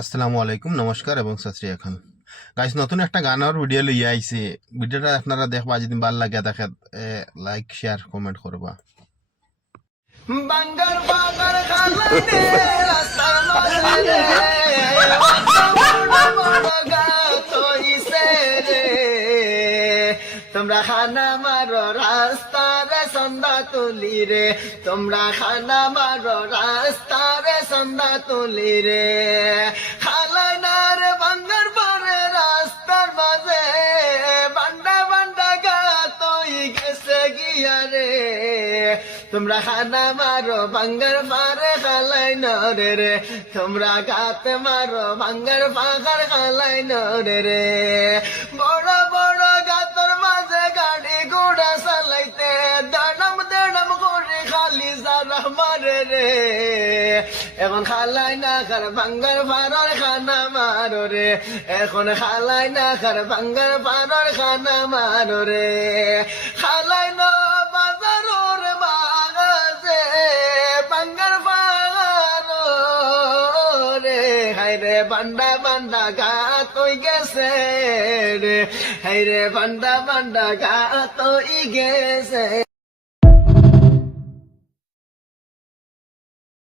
আসসালামু আলাইকুম, নমস্কার এবং সত শ্রী আকাল। গাইস, নতুন একটা গানের ভিডিও লইয়া আইছি। ভিডিওটা আপনারা দেখবা, যদি ভালো লাগে দেখে লাইক শেয়ার কমেন্ট করবা। বাঙ্গার বাগার খালাইনে রাস্তার মাঝে রে বড় বড় গাছ হইছে রে তোমরা খানা মারো রাস্তারে সন্ধ্যা তুলি রে তোমরা খানা মারো রাস্তারে সন্ধ্যা তুলি রে খালাইনার বাঙ্গার পরে রাস্তার মাঝে বান্ডা বান্ডা গাছ হই গেছে গিয়া রে তোমরা খানা মারো বাঙ্গার পারে খালাই নরে রে তোমরা গাতে মারো বাঙ্গার পাখার খালাই নরে রে বড় বড় গাতর মাঝে গাড়ি ঘোড়া চালাইতে দাঁড়াম দাঁড়াম করে খালি যারা মারে রে এখন খালাই না খার বাঙ্গার পাড়ার খানা মারো রে এখন খালাই না খার বাঙ্গার পাড়ার খানা মারো রে খালাই না বাজারোর বাগাছে বাঙ্গার পাড়ো রে হাইরে বান্ডা বান্ডা গাত হই গেছে রে হাইরে বান্ডা বান্ডা গাত হই গেছে।